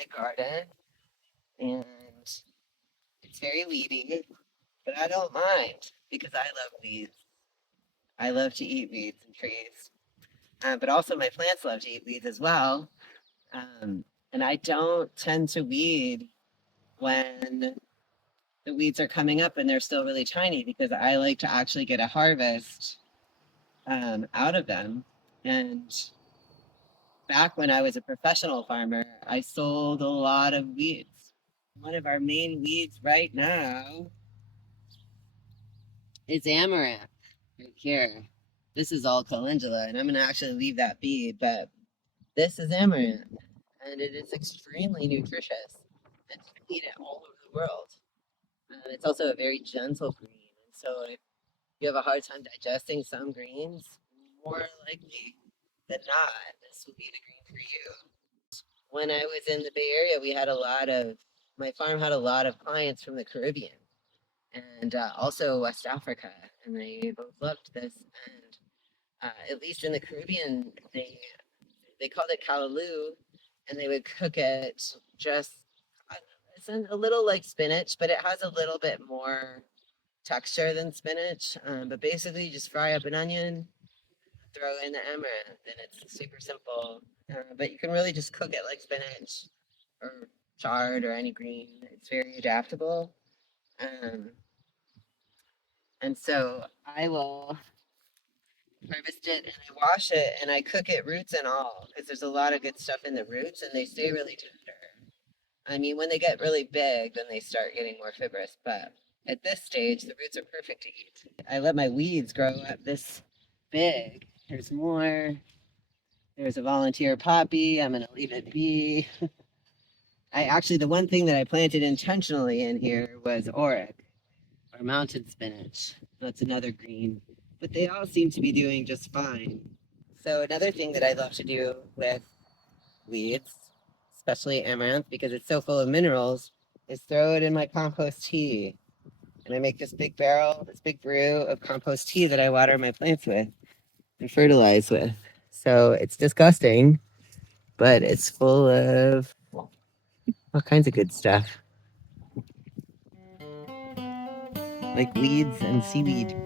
my garden, and it's very weedy, but I don't mind because I love weeds. I love to eat weeds and trees, but also my plants love to eat weeds as well. Um, and I don't tend to weed when the weeds are coming up and they're still really tiny because I like to actually get a harvest out of them. And back when I was a professional farmer, I sold a lot of weeds. One of our main weeds right now is amaranth right here. This is all calendula, and I'm going to actually leave that be, but this is amaranth, and it is extremely nutritious. And you can eat it all over the world. It's also a very gentle green, and so if you have a hard time digesting some greens, more likely than not, this will be the green for you. When I was in the Bay Area, my farm had a lot of clients from the Caribbean and also West Africa, and they both loved this. And at least in the Caribbean, they called it callaloo, and they would cook it just it's a little like spinach, but it has a little bit more texture than spinach. But basically, you just fry up an onion, throw in the amaranth, and it's super simple. But you can really just cook it like spinach or chard or any green. It's very adaptable. Um, and so I will harvest it and I wash it and I cook it roots and all because there's a lot of good stuff in the roots and they stay really tender. I mean, when they get really big, then they start getting more fibrous. But at this stage, the roots are perfect to eat. I let my weeds grow up this big. There's more. There's a volunteer poppy. I'm going to leave it be. The one thing that I planted intentionally in here was oric or mountain spinach. That's another green. But they all seem to be doing just fine. So, another thing that I love to do with weeds, especially amaranth, because it's so full of minerals, is throw it in my compost tea. And I make this big barrel, this big brew of compost tea that I water my plants with and fertilize with. So it's disgusting, but it's full of all kinds of good stuff, like weeds and seaweed.